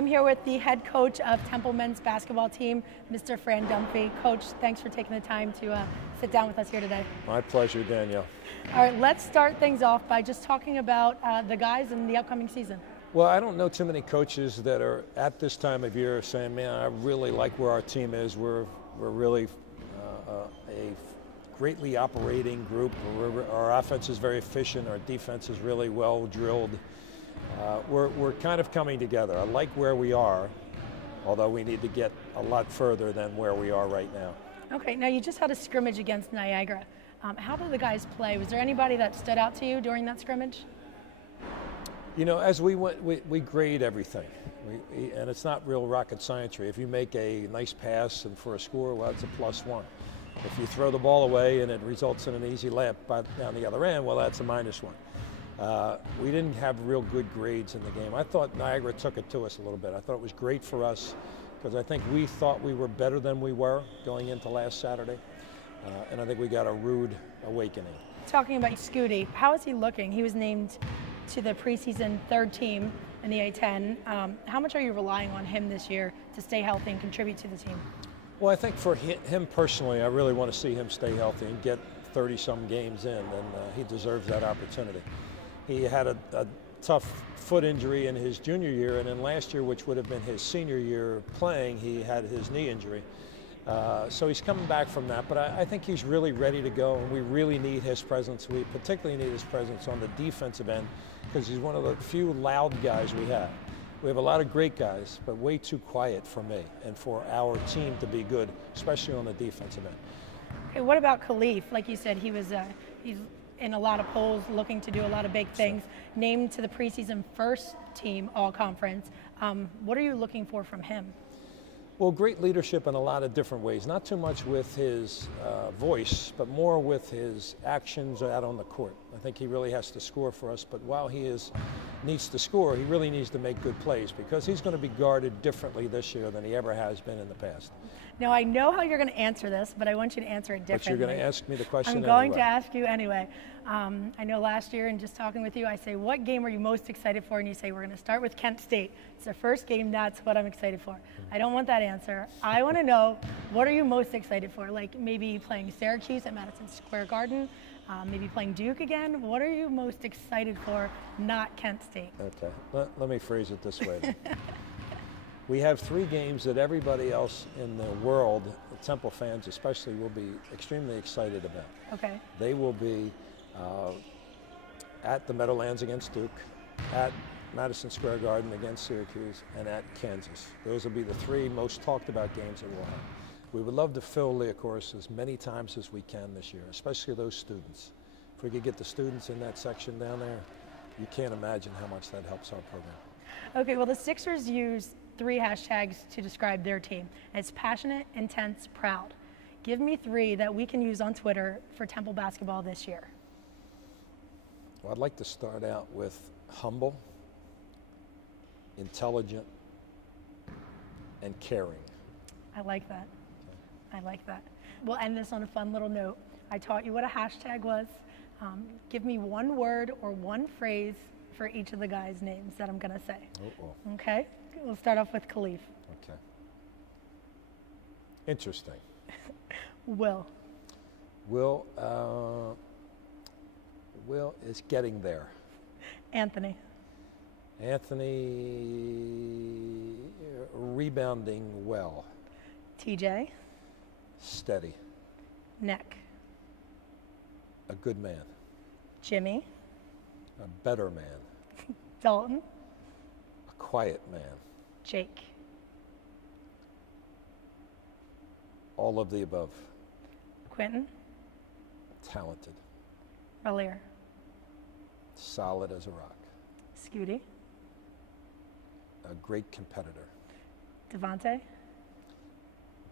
I'm here with the head coach of Temple men's basketball team, Mr. Fran Dunphy. Coach, thanks for taking the time to sit down with us here today. My pleasure, Danielle. All right, let's start things off by just talking about the guys in the upcoming season. Well, I don't know too many coaches that are at this time of year saying, man, I really like where our team is. We're really a greatly operating group. Our offense is very efficient. Our defense is really well drilled. We're kind of coming together. I like where we are, although we need to get a lot further than where we are right now. Okay, now you just had a scrimmage against Niagara. How did the guys play? Was there anybody that stood out to you during that scrimmage? You know, as we went, we grade everything, and it's not real rocket science. If you make a nice pass and for a score, well, it's a +1. If you throw the ball away and it results in an easy layup down the other end, well, that's a -1. We didn't have real good grades in the game. I thought Niagara took it to us a little bit. I thought it was great for us because I think we thought we were better than we were going into last Saturday, and I think we got a rude awakening. Talking about Scooty, how is he looking? He was named to the preseason third team in the A10. How much are you relying on him this year to stay healthy and contribute to the team? Well, I think for him personally, I really want to see him stay healthy and get 30-some games in, and he deserves that opportunity. He had a tough foot injury in his junior year, and then last year, which would have been his senior year playing, he had his knee injury. So he's coming back from that, but I think he's really ready to go, and we really need his presence. We particularly need his presence on the defensive end because he's one of the few loud guys we have. We have a lot of great guys, but way too quiet for me and for our team to be good, especially on the defensive end. Okay, what about Khalif? Like you said, he's in a lot of polls, looking to do a lot of big things, named to the preseason first team all-conference. What are you looking for from him? Well, great leadership in a lot of different ways, not too much with his voice, but more with his actions out on the court. I think he really has to score for us, but while he needs to score, he really needs to make good plays because he's going to be guarded differently this year than he ever has been in the past. Now, I know how you're going to answer this, but I want you to answer it differently. But you're going to ask me the question anyway. I'm going to ask you anyway. I know last year, and just talking with you, I say, what game are you most excited for? And you say, we're going to start with Kent State. It's their first game. That's what I'm excited for. I don't want that answer. I want to know, what are you most excited for? Like maybe playing Syracuse at Madison Square Garden, maybe playing Duke again. What are you most excited for, not Kent State? Okay, let me phrase it this way. We have 3 games that everybody else in the world, Temple fans especially, will be extremely excited about. Okay. They will be at the Meadowlands against Duke, at Madison Square Garden against Syracuse, and at Kansas. Those will be the 3 most talked about games that we'll have. We would love to fill Leocourse as many times as we can this year, especially those students. If we could get the students in that section down there, you can't imagine how much that helps our program. Okay, well, the Sixers use 3 hashtags to describe their team. It's passionate, intense, proud. Give me 3 that we can use on Twitter for Temple basketball this year. Well, I'd like to start out with humble, intelligent, and caring. I like that. Okay. I like that. We'll end this on a fun little note. I taught you what a hashtag was. Give me 1 word or 1 phrase for each of the guys' names that I'm going to say. Uh-oh. Okay? We'll start off with Khalif. Okay. Interesting. Will. Will is getting there. Anthony. Anthony rebounding well. TJ. Steady. Nick. A good man. Jimmy. A better man. Dalton. A quiet man. Jake. All of the above. Quentin. Talented. Raleigh. Solid as a rock. Scooty. A great competitor. Devontae.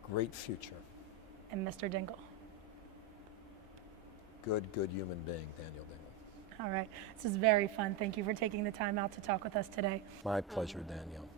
Great future. And Mr. Dingle. Good human being, Danielle Dingle. All right. This is very fun. Thank you for taking the time out to talk with us today. My pleasure, Danielle.